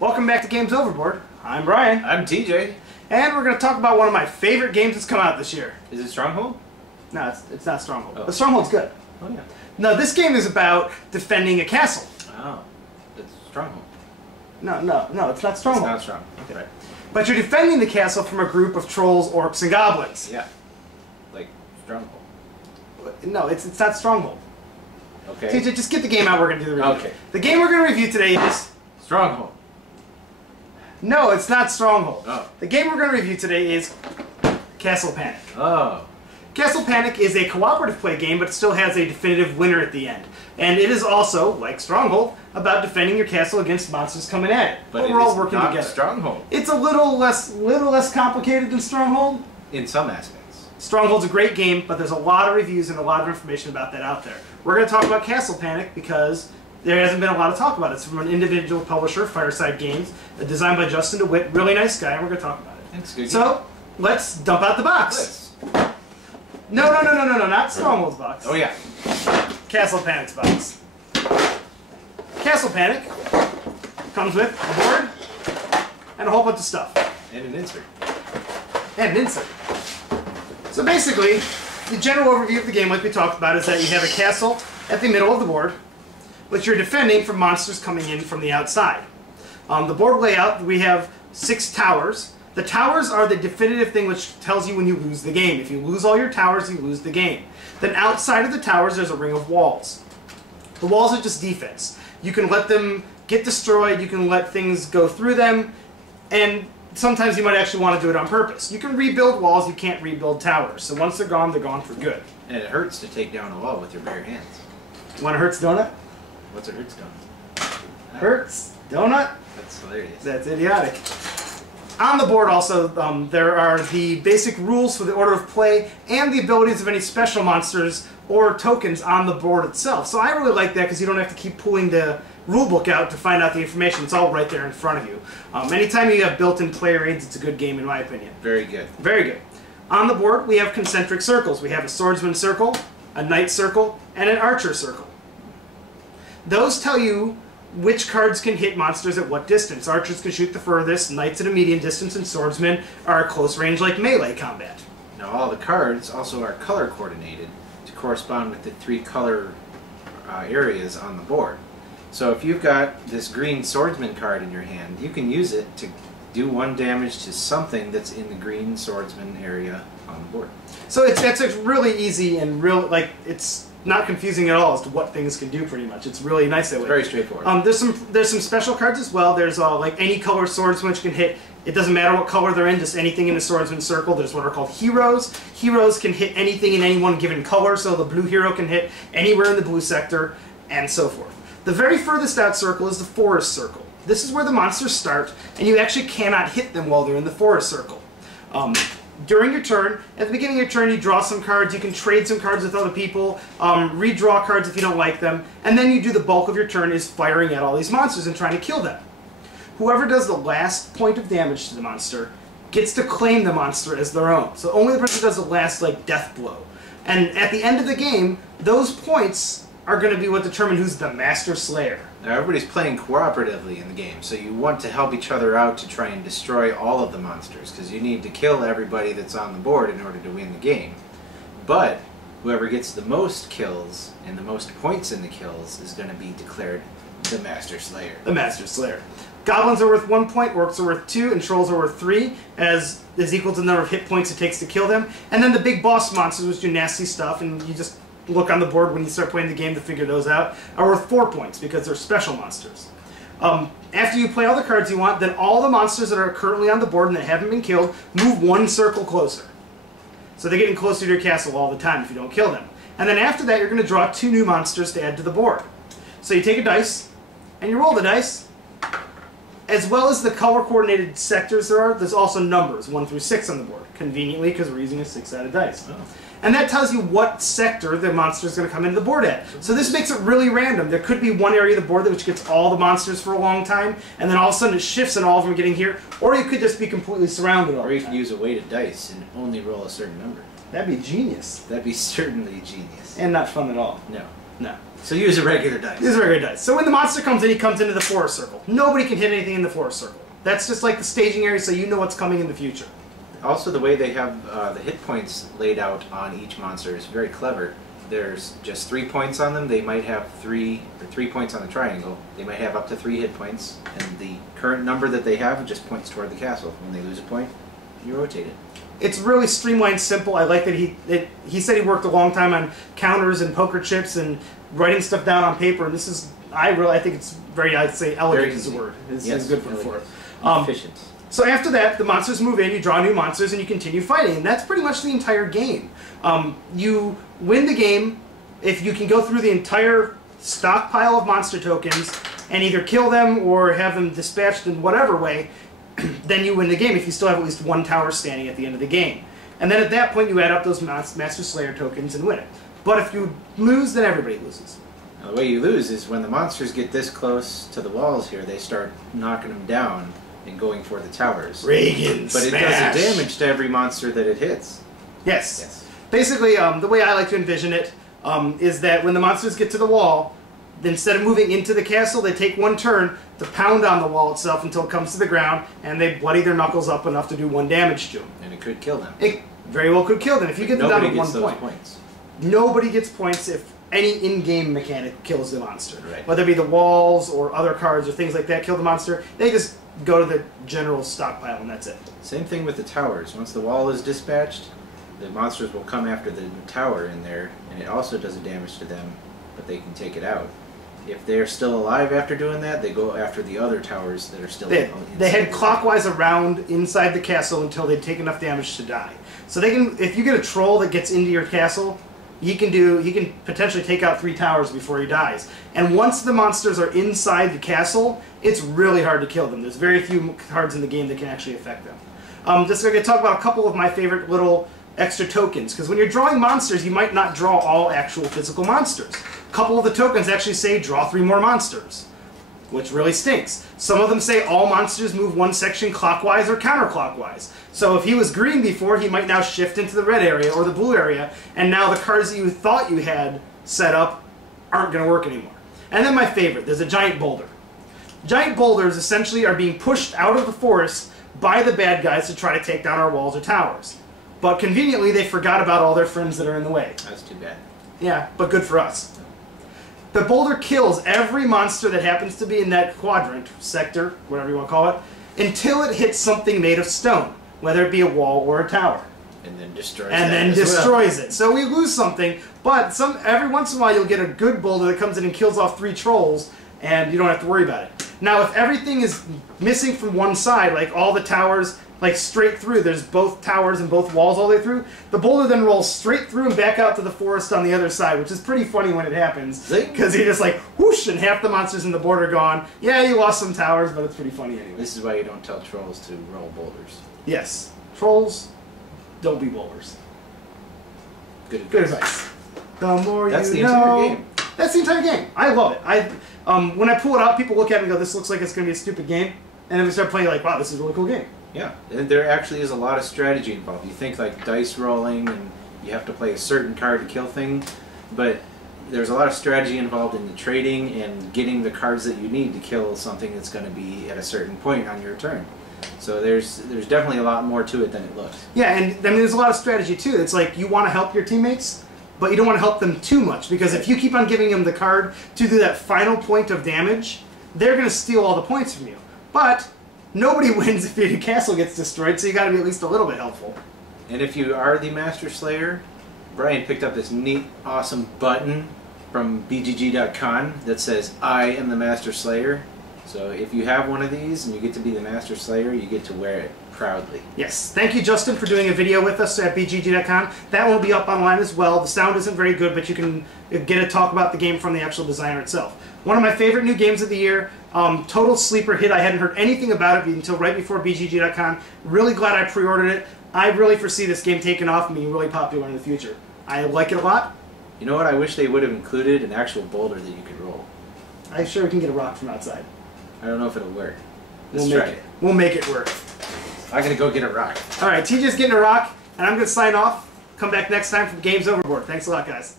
Welcome back to Games Overboard. I'm Brian. I'm TJ. And we're going to talk about one of my favorite games that's come out this year. Is it Stronghold? No, it's not Stronghold. Oh. But Stronghold's good. Oh, yeah. No, this game is about defending a castle. Oh. It's Stronghold. No, it's not Stronghold. It's not Stronghold. Okay. Right. But you're defending the castle from a group of trolls, orcs, and goblins. Yeah. Like Stronghold. No, it's not Stronghold. Okay. TJ, just get the game out. We're going to do the review. Okay. The game we're going to review today is... Stronghold. No, it's not Stronghold. Oh. The game we're going to review today is Castle Panic. Oh. Castle Panic is a cooperative play game, but it still has a definitive winner at the end. And it is also, like Stronghold, about defending your castle against monsters coming at it. But we're all working not together. Stronghold. It's a little less complicated than Stronghold. In some aspects. Stronghold's a great game, but there's a lot of reviews and a lot of information about that out there. We're going to talk about Castle Panic because there hasn't been a lot of talk about it. It's from an individual publisher, Fireside Games, designed by Justin DeWitt, really nice guy, and we're going to talk about it. It's good. So, let's dump out the box. No, not Stronghold's box. Oh yeah. Castle Panic's box. Castle Panic comes with a board and a whole bunch of stuff. And an insert. And an insert. So basically, the general overview of the game, like we talked about, is that you have a castle at the middle of the board, which you're defending from monsters coming in from the outside. The board layout, we have 6 towers. The towers are the definitive thing which tells you when you lose the game. If you lose all your towers, you lose the game. Then outside of the towers, there's a ring of walls. The walls are just defense. You can let them get destroyed, you can let things go through them, and sometimes you might actually want to do it on purpose. You can rebuild walls, you can't rebuild towers. So once they're gone for good. And it hurts to take down a wall with your bare hands. Want a Hurts donut? What's a hurts donut? Hurts donut? That's hilarious. That's idiotic. On the board also, there are the basic rules for the order of play and the abilities of any special monsters or tokens on the board itself. So I really like that because you don't have to keep pulling the rulebook out to find out the information. It's all right there in front of you. Anytime you have built-in player aids, it's a good game in my opinion. Very good. Very good. On the board, we have concentric circles. We have a swordsman circle, a knight circle, and an archer circle. Those tell you which cards can hit monsters at what distance. Archers can shoot the furthest, knights at a medium distance, and swordsmen are at close range like melee combat. Now all the cards also are color coordinated to correspond with the 3 color areas on the board. So if you've got this green swordsman card in your hand, you can use it to do 1 damage to something that's in the green swordsman area on the board. So it's really easy and it's not confusing at all as to what things can do. Pretty much, it's really nice that way. It's very straightforward. There's some special cards as well. There's like any color swordsman which can hit. It doesn't matter what color they're in, just anything in the swordsman circle. There's what are called heroes. Heroes can hit anything in any one given color, so the blue hero can hit anywhere in the blue sector, and so forth. The very furthest out circle is the forest circle. This is where the monsters start, and you actually cannot hit them while they're in the forest circle. During your turn, at the beginning of your turn, you draw some cards, you can trade some cards with other people, redraw cards if you don't like them, and then you do the bulk of your turn is firing at all these monsters and trying to kill them. Whoever does the last point of damage to the monster gets to claim the monster as their own. So only the person who does the last death blow. And at the end of the game, those points are going to be what determine who's the Master Slayer. Now everybody's playing cooperatively in the game, so you want to help each other out to try and destroy all of the monsters, because you need to kill everybody that's on the board in order to win the game. But whoever gets the most kills and the most points in the kills is going to be declared the Master Slayer. The Master Slayer. Goblins are worth 1 point, orcs are worth 2, and trolls are worth 3, as is equal to the number of hit points it takes to kill them. And then the big boss monsters, which do nasty stuff, and you just look on the board when you start playing the game to figure those out, are worth 4 points because they're special monsters. After you play all the cards you want, then all the monsters that are currently on the board and that haven't been killed move 1 circle closer. So they're getting closer to your castle all the time if you don't kill them. And then after that, you're going to draw 2 new monsters to add to the board. So you take a dice, and you roll the dice. As well as the color-coordinated sectors there's also numbers, 1 through 6 on the board, conveniently because we're using a 6-sided dice. Oh. And that tells you what sector the monster is going to come into the board at. So this makes it really random. There could be one area of the board which gets all the monsters for a long time, and then all of a sudden it shifts and all of them are getting here, or you could just be completely surrounded all Or the you time. could use a weighted dice and only roll a certain number. That'd be genius. That'd be certainly genius. And not fun at all. No. No. So use a regular dice. Use a regular dice. So when the monster comes in, he comes into the forest circle. Nobody can hit anything in the forest circle. That's just like the staging area, so you know what's coming in the future. Also, the way they have the hit points laid out on each monster is very clever. There's just 3 points on them. They might have 3 points on the triangle. They might have up to 3 hit points, and the current number that they have just points toward the castle. When they lose a point, you rotate it. It's really streamlined, simple. I like that he said he worked a long time on counters and poker chips and writing stuff down on paper. And this is I think it's very, I'd say elegant is the word. It's good for it. Efficient. So after that, the monsters move in, you draw new monsters, and you continue fighting. And that's pretty much the entire game. You win the game if you can go through the entire stockpile of monster tokens and either kill them or have them dispatched in whatever way, then you win the game if you still have at least 1 tower standing at the end of the game. And then at that point, you add up those Master Slayer tokens and win it. But if you lose, then everybody loses. Now, the way you lose is when the monsters get this close to the walls here, they start knocking them down and going for the towers. Reagan But it does damage to every monster that it hits. Yes. Basically, the way I like to envision it is that when the monsters get to the wall, instead of moving into the castle, they take 1 turn to pound on the wall itself until it comes to the ground, and they bloody their knuckles up enough to do 1 damage to them. And it could kill them. It very well could kill them if you get them down to 1 point. Points. Nobody gets points if any in-game mechanic kills the monster. Right. Whether it be the walls or other cards or things like that kill the monster, they just go to the general stockpile and that's it. Same thing with the towers. Once the wall is dispatched, the monsters will come after the tower in there, and it also does a damage to them, but they can take it out. If they're still alive after doing that, they go after the other towers that are still inside. They head clockwise around inside the castle until they take enough damage to die. So they can, if you get a troll that gets into your castle, he can potentially take out 3 towers before he dies. And once the monsters are inside the castle, it's really hard to kill them. There's very few cards in the game that can actually affect them. Just going to talk about a couple of my favorite little extra tokens, because when you're drawing monsters, you might not draw all actual physical monsters. A couple of the tokens actually say draw 3 more monsters, which really stinks. Some of them say all monsters move 1 section clockwise or counterclockwise. So if he was green before, he might now shift into the red area or the blue area, and now the cards that you thought you had set up aren't going to work anymore. And then my favorite, there's a giant boulder. Giant boulders essentially are being pushed out of the forest by the bad guys to try to take down our walls or towers. But conveniently, they forgot about all their friends that are in the way. That's too bad. Yeah, but good for us. The boulder kills every monster that happens to be in that quadrant, sector, whatever you want to call it, until it hits something made of stone, whether it be a wall or a tower. And then destroys it. So we lose something, but every once in a while you'll get a good boulder that comes in and kills off 3 trolls, and you don't have to worry about it. Now, if everything is missing from one side, like all the towers, like straight through, there's both towers and both walls all the way through, the boulder then rolls straight through and back out to the forest on the other side, which is pretty funny when it happens. Because you're just like, whoosh, and half the monsters in the board are gone. Yeah, you lost some towers, but it's pretty funny anyway. This is why you don't tell trolls to roll boulders. Yes. Trolls, don't be bowlers. Good advice. Good advice. The more That's you the entire game. That's the entire game. I love it. When I pull it out, people look at it and go, this looks like it's going to be a stupid game. And then we start playing like, wow, this is a really cool game. Yeah, and there actually is a lot of strategy involved. You think like dice rolling and you have to play a certain card to kill things, but there's a lot of strategy involved in the trading and getting the cards that you need to kill something that's going to be at a certain point on your turn. So there's definitely a lot more to it than it looks. Yeah, and I mean there's a lot of strategy too. It's like you want to help your teammates, but you don't want to help them too much, because if you keep on giving them the card to do that final point of damage, they're going to steal all the points from you. But nobody wins if your castle gets destroyed, so you got to be at least a little bit helpful. And if you are the Master Slayer, Brian picked up this neat, awesome button from BGG.com that says, I am the Master Slayer. So if you have one of these and you get to be the Master Slayer, you get to wear it proudly. Yes. Thank you, Justin, for doing a video with us at BGG.com. That one will be up online as well. The sound isn't very good, but you can get a talk about the game from the actual designer itself. One of my favorite new games of the year, total sleeper hit. I hadn't heard anything about it until right before BGG.com. Really glad I pre-ordered it. I really foresee this game taking off and being really popular in the future. I like it a lot. You know what? I wish they would have included an actual boulder that you could roll. I'm sure we can get a rock from outside. I don't know if it'll work. Let's try it. We'll make it work. I'm going to go get a rock. All right, TJ's getting a rock, and I'm going to sign off. Come back next time for Games Overboard. Thanks a lot, guys.